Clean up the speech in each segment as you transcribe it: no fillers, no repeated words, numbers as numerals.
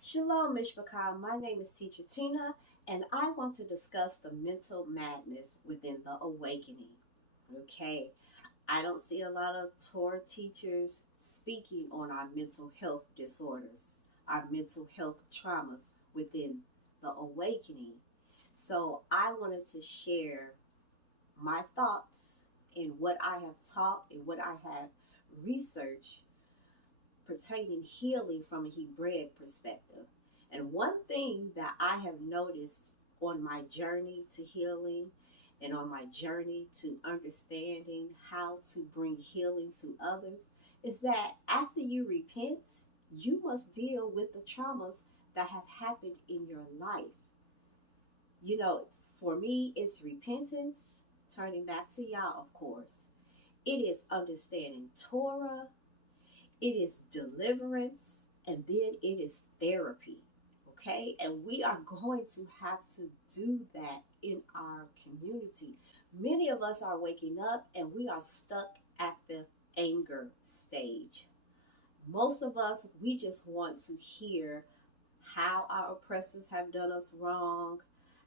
Shalom, mishpacha. My name is Teacher Tina, and I want to discuss the mental madness within the awakening. Okay, I don't see a lot of Torah teachers speaking on our mental health disorders, our mental health traumas within the awakening. So I wanted to share my thoughts and what I have taught and what I have researched pertaining healing from a Hebraic perspective. And one thing that I have noticed on my journey to healing and on my journey to understanding how to bring healing to others is that after you repent, you must deal with the traumas that have happened in your life. You know, for me, it's repentance, turning back to Yah, of course. It is understanding Torah, it is deliverance, and then it is therapy. Okay, and we are going to have to do that in our community. Many of us are waking up and we are stuck at the anger stage. Most of us, we just want to hear how our oppressors have done us wrong,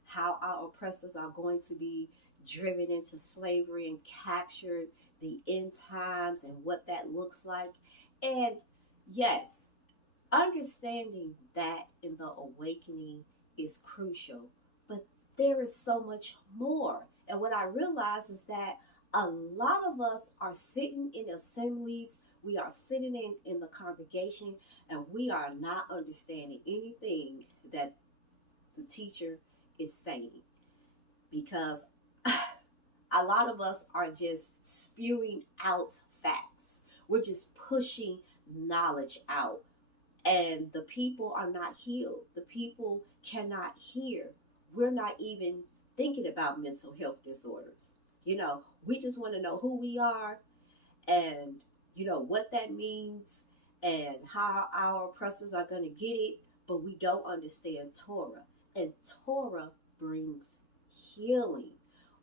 how our oppressors are going to be driven into slavery and captured, the end times and what that looks like. And yes, understanding that in the awakening is crucial, but there is so much more. And what I realize is that a lot of us are sitting in assemblies, we are sitting in the congregation, and we are not understanding anything that the teacher is saying because a lot of us are just spewing out facts. We're just pushing knowledge out, and the people are not healed. The people cannot hear. We're not even thinking about mental health disorders. We just want to know who we are and, what that means and how our oppressors are going to get it, but we don't understand Torah. And Torah brings healing.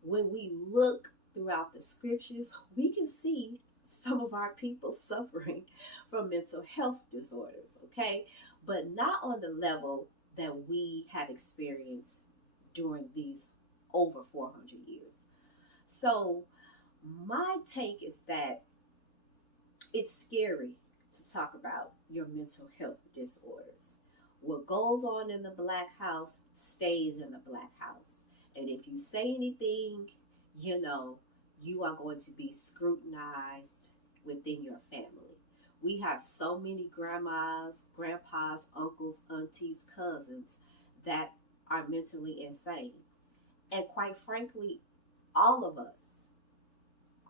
When we look throughout the scriptures, we can see some of our people suffering from mental health disorders, okay? But not on the level that we have experienced during these over 400 years. So, my take is that it's scary to talk about your mental health disorders. What goes on in the black house stays in the black house. And if you say anything, you are going to be scrutinized within your family. We have so many grandmas, grandpas, uncles, aunties, cousins that are mentally insane. And quite frankly, all of us,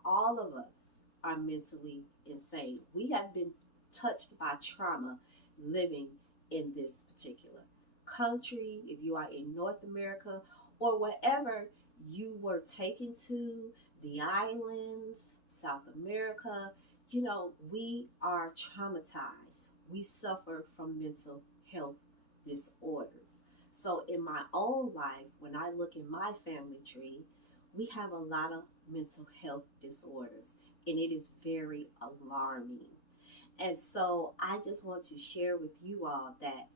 all of us are mentally insane. We have been touched by trauma living in this particular country. If you are in North America or wherever you were taken to, the islands, South America, we are traumatized. We suffer from mental health disorders. So in my own life, when I look in my family tree, we have a lot of mental health disorders, and it is very alarming. And so I just want to share with you all that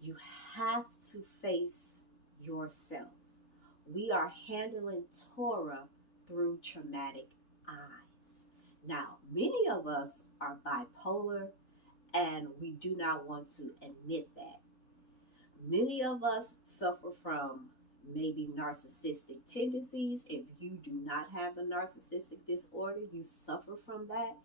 you have to face yourself. We are handling Torah through traumatic eyes. Now, many of us are bipolar, and we do not want to admit that. Many of us suffer from maybe narcissistic tendencies. If you do not have the narcissistic disorder, you suffer from that.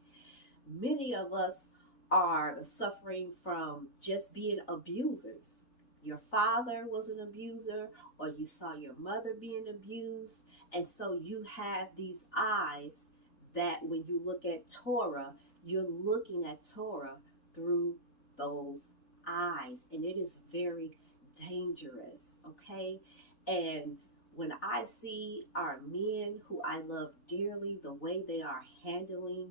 Many of us are suffering from just being abusers. Your father was an abuser, or you saw your mother being abused, and so you have these eyes that when you look at Torah, you're looking at Torah through those eyes, and it is very dangerous, okay? And when I see our men who I love dearly, the way they are handling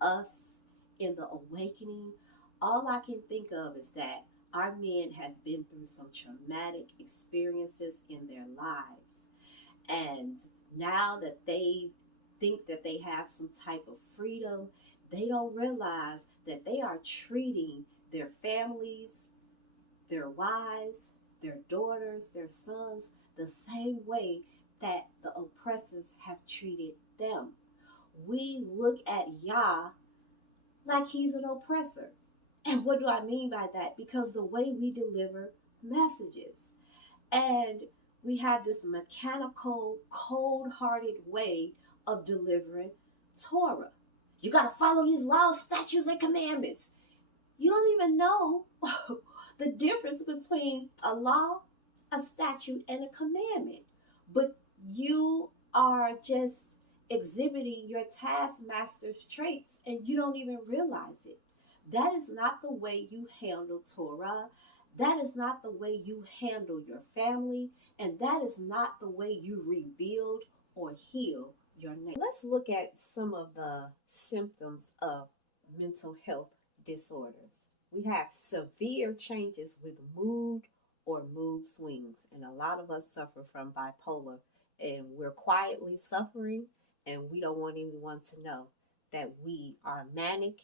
us in the awakening, all I can think of is that our men have been through some traumatic experiences in their lives. And now that they think that they have some type of freedom, they don't realize that they are treating their families their wives, their daughters, their sons, the same way that the oppressors have treated them. We look at Yah like he's an oppressor. And what do I mean by that? Because the way we deliver messages. And we have this mechanical, cold-hearted way of delivering Torah. You got to follow these laws, statutes, and commandments. You don't even know the difference between a law, a statute, and a commandment. But you are just exhibiting your taskmaster's traits and you don't even realize it. That is not the way you handle Torah. That is not the way you handle your family. And that is not the way you rebuild or heal your nation. Let's look at some of the symptoms of mental health disorders. We have severe changes with mood or mood swings. And a lot of us suffer from bipolar. And we're quietly suffering, and we don't want anyone to know that we are manic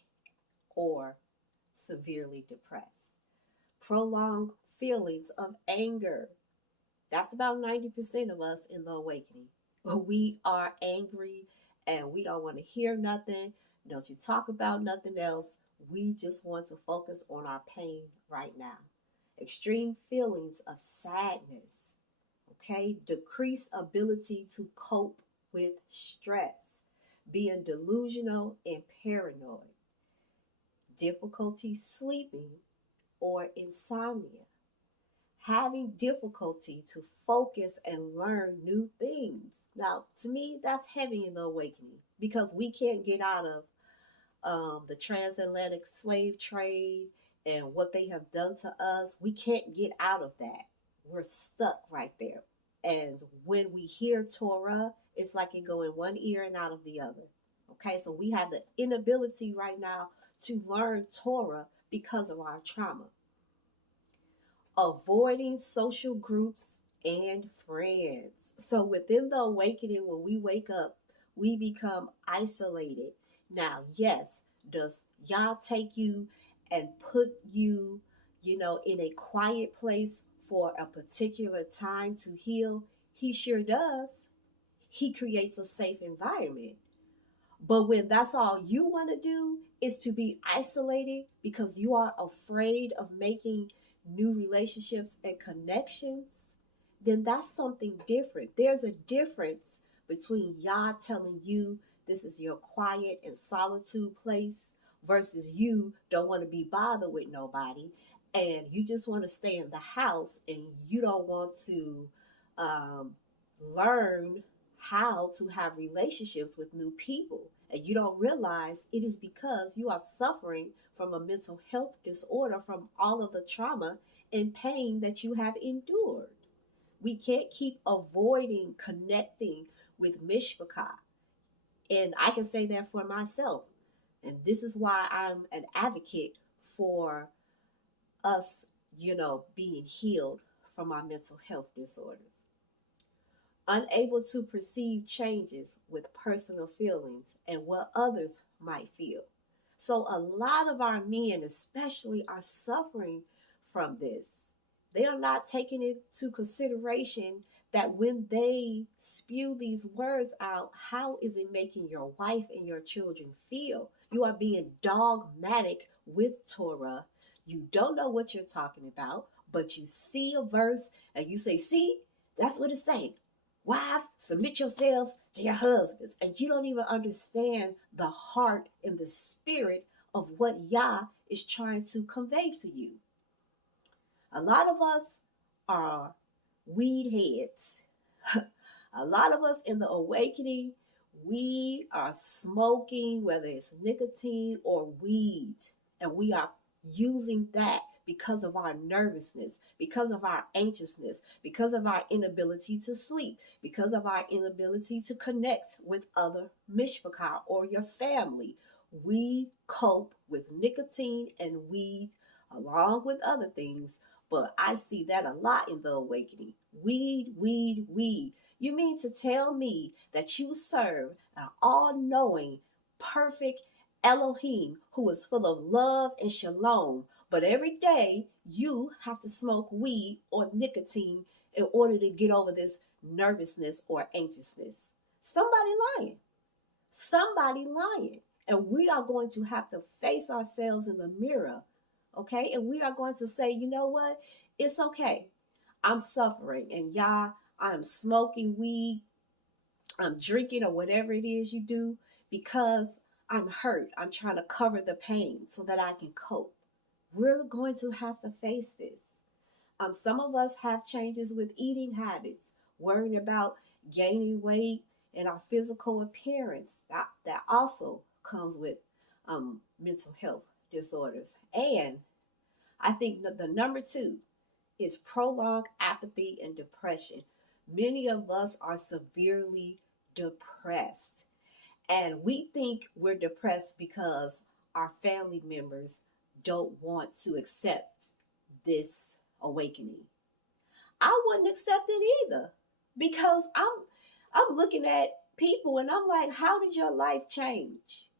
or severely depressed. Prolonged feelings of anger. That's about 90% of us in the awakening. We are angry and we don't want to hear nothing. Don't you talk about nothing else. We just want to focus on our pain right now. Extreme feelings of sadness. Okay, decreased ability to cope with stress, being delusional and paranoid, difficulty sleeping or insomnia, having difficulty to focus and learn new things. Now, to me, that's heavy in the awakening because we can't get out of the transatlantic slave trade and what they have done to us. We can't get out of that. We're stuck right there. And when we hear Torah, it's like it go in one ear and out of the other. Okay, so we have the inability right now to learn Torah because of our trauma. Avoiding social groups and friends. So within the awakening, when we wake up, we become isolated. Now, yes, does Yah take you and put you, in a quiet place for a particular time to heal? He sure does. He creates a safe environment. But when that's all you want to do is to be isolated because you are afraid of making new relationships and connections, then that's something different. There's a difference between Yah telling you this is your quiet and solitude place versus you don't want to be bothered with nobody and you just want to stay in the house and you don't want to learn how to have relationships with new people. And you don't realize it is because you are suffering from a mental health disorder from all of the trauma and pain that you have endured. We can't keep avoiding connecting with mishpacha. And I can say that for myself. And this is why I'm an advocate for us, being healed from our mental health disorders. Unable to perceive changes with personal feelings and what others might feel. So a lot of our men especially are suffering from this. They are not taking into consideration that when they spew these words out, how is it making your wife and your children feel? You are being dogmatic with Torah. You don't know what you're talking about, but you see a verse and you say, see, that's what it's saying. Wives, submit yourselves to your husbands. And you don't even understand the heart and the spirit of what Yah is trying to convey to you. A lot of us are weed heads. A lot of us in the awakening, we are smoking, whether it's nicotine or weed. And we are using that because of our nervousness, because of our anxiousness, because of our inability to sleep, because of our inability to connect with other mishpacha or your family. We cope with nicotine and weed along with other things, but I see that a lot in the awakening. Weed, weed, weed. You mean to tell me that you serve an all-knowing, perfect Elohim who is full of love and shalom, But every day you have to smoke weed or nicotine in order to get over this nervousness or anxiousness. Somebody lying. Somebody lying. And we are going to have to face ourselves in the mirror, okay? And we are going to say, you know what? It's okay. I'm suffering. And y'all, I'm smoking weed, I'm drinking, or whatever it is you do, because I'm hurt. I'm trying to cover the pain so that I can cope. We're going to have to face this. Some of us have changes with eating habits, worrying about gaining weight and our physical appearance. That also comes with mental health disorders. And I think that the number two is prolonged apathy and depression. Many of us are severely depressed. And we think we're depressed because our family members don't want to accept this awakening. I wouldn't accept it either, because I'm looking at people and I'm like, how did your life change?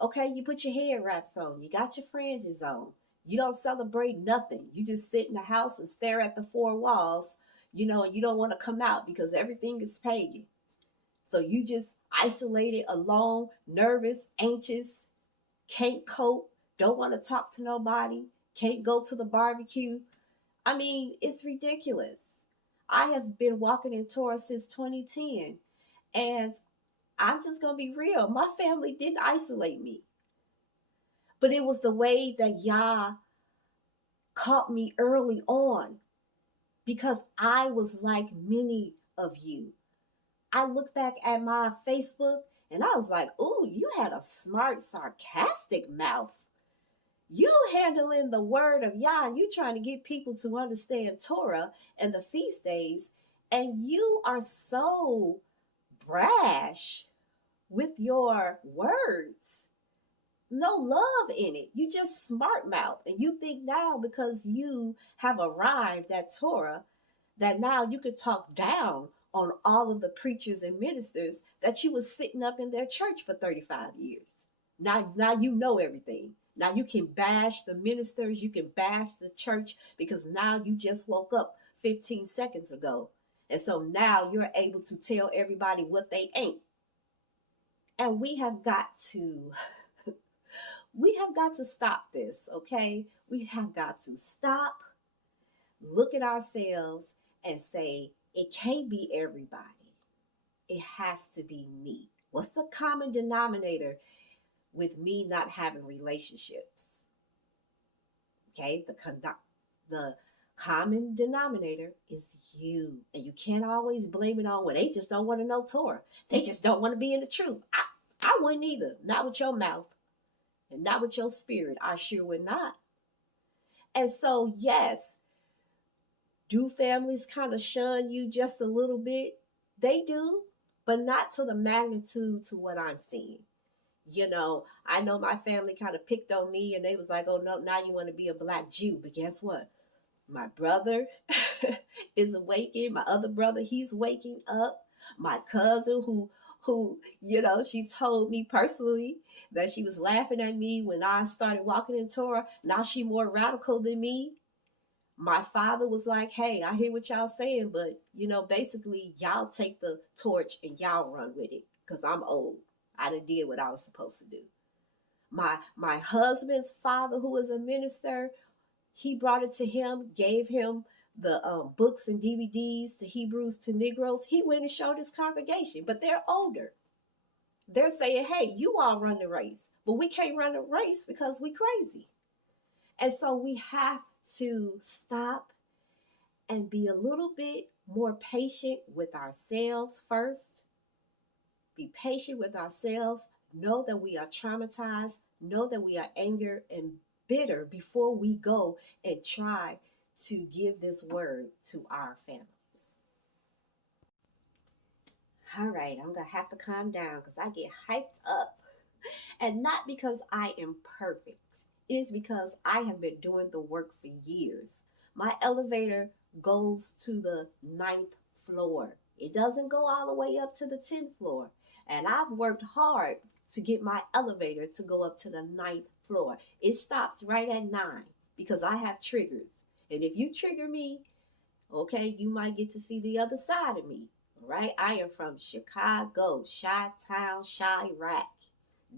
Okay, you put your hair wraps on, you got your fringes on, you don't celebrate nothing. You just sit in the house and stare at the four walls, and you don't want to come out because everything is pagan. So you just isolated, alone, nervous, anxious, can't cope, don't want to talk to nobody, can't go to the barbecue. I mean, it's ridiculous. I have been walking in Torah since 2010, and I'm just going to be real. My family didn't isolate me, but it was the way that Yah caught me early on, because I was like many of you. I look back at my Facebook and I was like, ooh, you had a smart, sarcastic mouth. You handling the word of Yah, and you trying to get people to understand Torah and the feast days, and you are so brash with your words. No love in it. You just smart mouth, and you think now because you have arrived at Torah that now you could talk down on all of the preachers and ministers that you was sitting up in their church for 35 years. Now you know everything. Now you can bash the ministers, you can bash the church, because now you just woke up 15 seconds ago. And so now you're able to tell everybody what they ain't. And we have got to stop this, okay? We have got to stop, look at ourselves and say, it can't be everybody. It has to be me. What's the common denominator with me not having relationships? Okay, the common denominator is you. And you can't always blame it on, well, they just don't want to know Torah. They just don't want to be in the truth. I wouldn't either. Not with your mouth and not with your spirit. I sure would not. And so, yes, do families kind of shun you just a little bit? They do, but not to the magnitude to what I'm seeing. I know my family kind of picked on me and they was like, oh no, now you want to be a black Jew. But guess what? My brother is awakening. My other brother, he's waking up. My cousin who, she told me personally that she was laughing at me when I started walking in Torah. Now she more radical than me. My father was like, hey, I hear what y'all saying, but, basically y'all take the torch and y'all run with it, because I'm old. I done did what I was supposed to do. My husband's father, who was a minister, he brought it to him, gave him the books and DVDs to Hebrews to Negroes. He went and showed his congregation, but they're older. They're saying, hey, you all run the race, but we can't run the race because we crazy. And so we have to stop and be a little bit more patient with ourselves first. Be patient with ourselves. Know that we are traumatized. Know that we are angry and bitter before we go and try to give this word to our families. All right, I'm going to have to calm down because I get hyped up. And not because I am perfect. It is because I have been doing the work for years. My elevator goes to the 9th floor. It doesn't go all the way up to the 10th floor. And I've worked hard to get my elevator to go up to the 9th floor. It stops right at 9. because I have triggers. And if you trigger me, okay, you might get to see the other side of me. All right. I am from Chicago, Chi-Town, Chirac.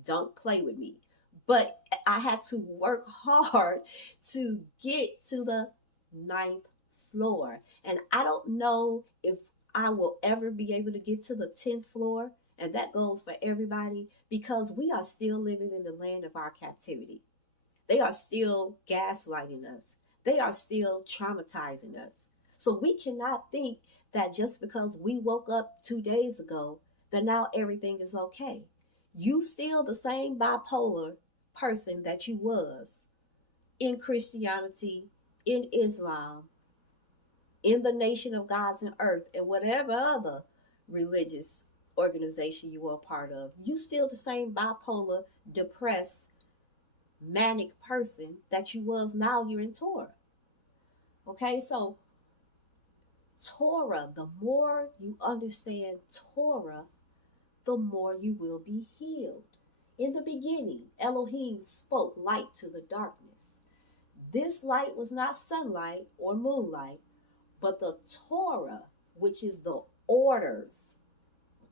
Don't play with me. But I had to work hard to get to the ninth floor. And I don't know if I will ever be able to get to the 10th floor. And that goes for everybody because we are still living in the land of our captivity. They are still gaslighting us. They are still traumatizing us. So we cannot think that just because we woke up 2 days ago, that now everything is okay. You still the same bipolar person that you was in Christianity, in Islam, in the nation of gods and earth, and whatever other religious organization you are a part of. You still the same bipolar, depressed, manic person that you was. Now you're in Torah. Okay, so Torah, the more you understand Torah, the more you will be healed. In the beginning, Elohim spoke light to the darkness. This light was not sunlight or moonlight, but the Torah, which is the orders.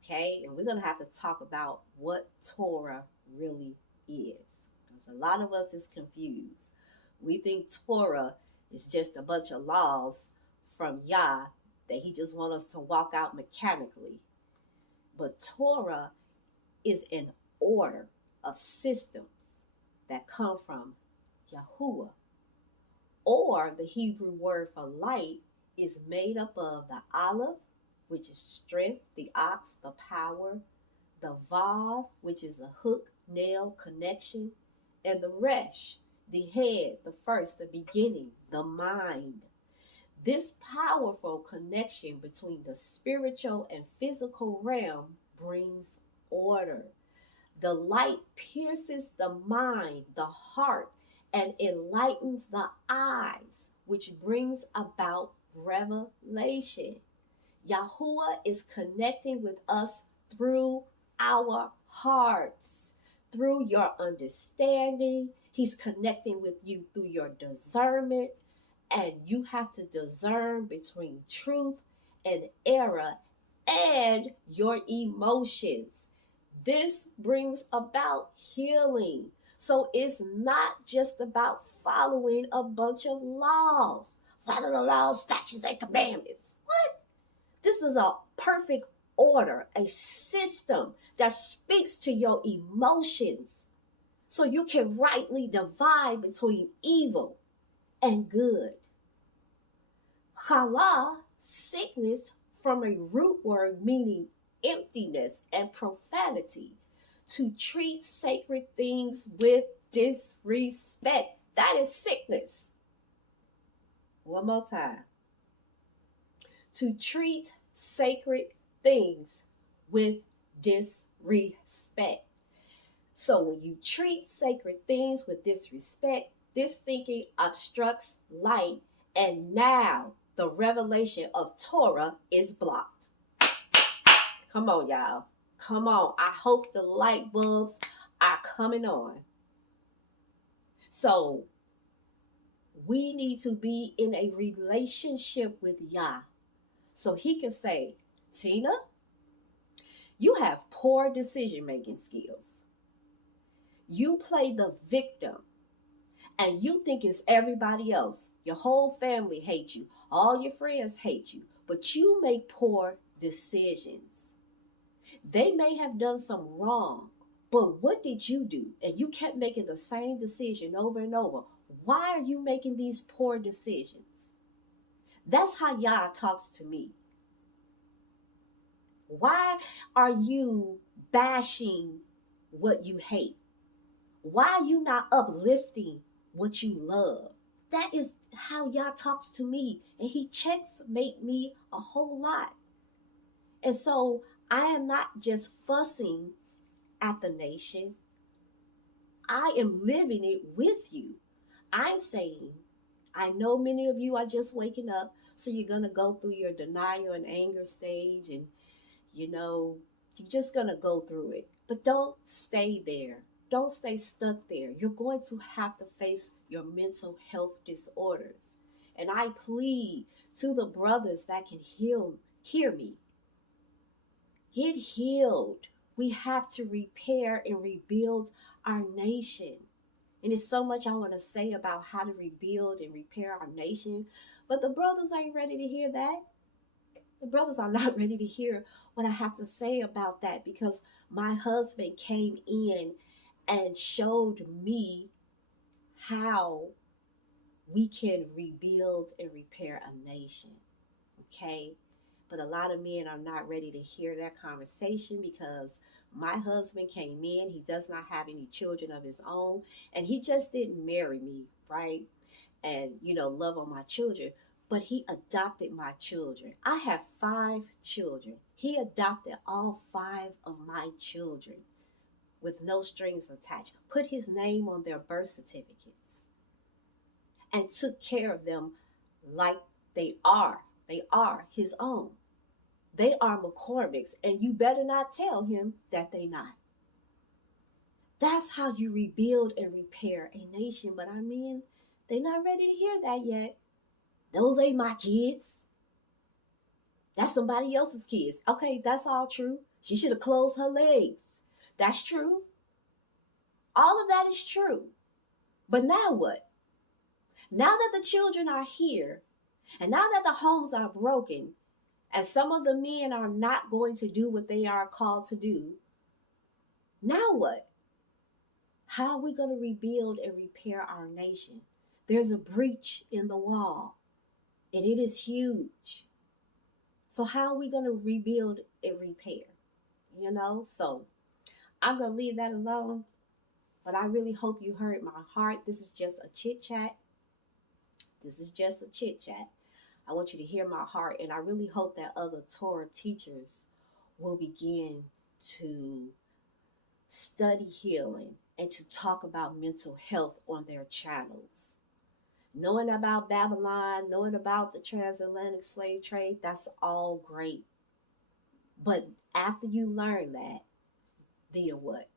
Okay, and we're going to have to talk about what Torah really is. Because a lot of us is confused. We think Torah is just a bunch of laws from Yah that he just wants us to walk out mechanically. But Torah is an order of systems that come from Yahuwah. Or the Hebrew word for light is made up of the Aleph, which is strength, the ox, the power, the Vav, which is a hook, nail, connection, and the Resh, the head, the first, the beginning, the mind. This powerful connection between the spiritual and physical realm brings order. The light pierces the mind, the heart, and enlightens the eyes, which brings about revelation. Yahuwah is connecting with us through our hearts, through your understanding. He's connecting with you through your discernment, and you have to discern between truth and error and your emotions. This brings about healing. So it's not just about following a bunch of laws. Follow the laws, statutes, and commandments. What? This is a perfect order, a system that speaks to your emotions so you can rightly divide between evil and good. Chala, sickness, from a root word meaning emptiness and profanity, to treat sacred things with disrespect. That is sickness. One more time. To treat sacred things with disrespect. So when you treat sacred things with disrespect, this thinking obstructs light, and now the revelation of Torah is blocked. Come on, y'all. Come on. I hope the light bulbs are coming on. So we need to be in a relationship with Yah, so he can say, Tina, you have poor decision-making skills. You play the victim, and you think it's everybody else. Your whole family hates you. All your friends hate you, but you make poor decisions. They may have done some wrong, but what did you do? And you kept making the same decision over and over. Why are you making these poor decisions? That's how Yah talks to me. Why are you bashing what you hate? Why are you not uplifting what you love? That is how Yah talks to me. And he checkmate me a whole lot. And so I am not just fussing at the nation. I am living it with you. I'm saying, I know many of you are just waking up, so you're going to go through your denial and anger stage, and you're just going to go through it. But don't stay there. Don't stay stuck there. You're going to have to face your mental health disorders. And I plead to the brothers that can hear me. Get healed. We have to repair and rebuild our nation. And there's so much I want to say about how to rebuild and repair our nation. But the brothers ain't ready to hear that. The brothers are not ready to hear what I have to say about that, because my husband came in and showed me how we can rebuild and repair a nation. Okay? But a lot of men are not ready to hear that conversation, because my husband came in, he does not have any children of his own, and he just didn't marry me, right? And, love on my children, but he adopted my children. I have 5 children. He adopted all 5 of my children with no strings attached, put his name on their birth certificates, and took care of them like they are. They are his own. They are McCormick's, and you better not tell him that they not. That's how you rebuild and repair a nation. But our men, they're not ready to hear that yet. Those ain't my kids. That's somebody else's kids. Okay, that's all true. She should have closed her legs. That's true. All of that is true. But now what? Now that the children are here, and now that the homes are broken, and some of the men are not going to do what they are called to do, now what? How are we going to rebuild and repair our nation? There's a breach in the wall, and it is huge. So how are we going to rebuild and repair? So I'm going to leave that alone. But I really hope you heard my heart. This is just a chit chat. I want you to hear my heart. And I really hope that other Torah teachers will begin to study healing and to talk about mental health on their channels. Knowing about Babylon, knowing about the transatlantic slave trade, that's all great. But after you learn that, then what?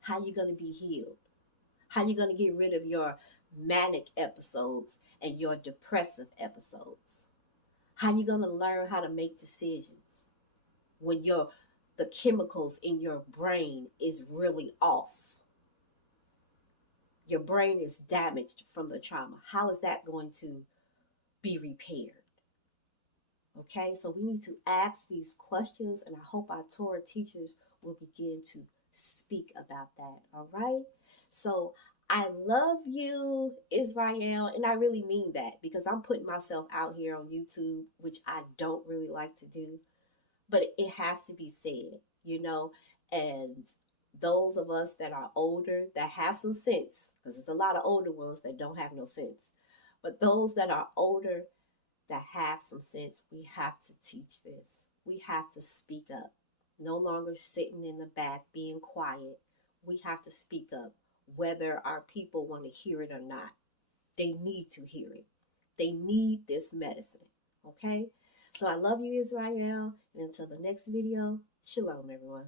How you going to be healed? How you going to get rid of your manic episodes and your depressive episodes? How you going to learn how to make decisions when the chemicals in your brain is really off? Your brain is damaged from the trauma. How is that going to be repaired? Okay, so we need to ask these questions, and I hope our Torah teachers will begin to speak about that. All right, so I love you, Israel, and I really mean that, because I'm putting myself out here on YouTube, which I don't really like to do, but it has to be said, and those of us that are older, that have some sense, because there's a lot of older ones that don't have no sense, but those that are older that have some sense, we have to teach this. We have to speak up. No longer sitting in the back being quiet. We have to speak up, whether our people want to hear it or not. They need to hear it. They need this medicine. Okay? So I love you, Israel. And until the next video, shalom, everyone.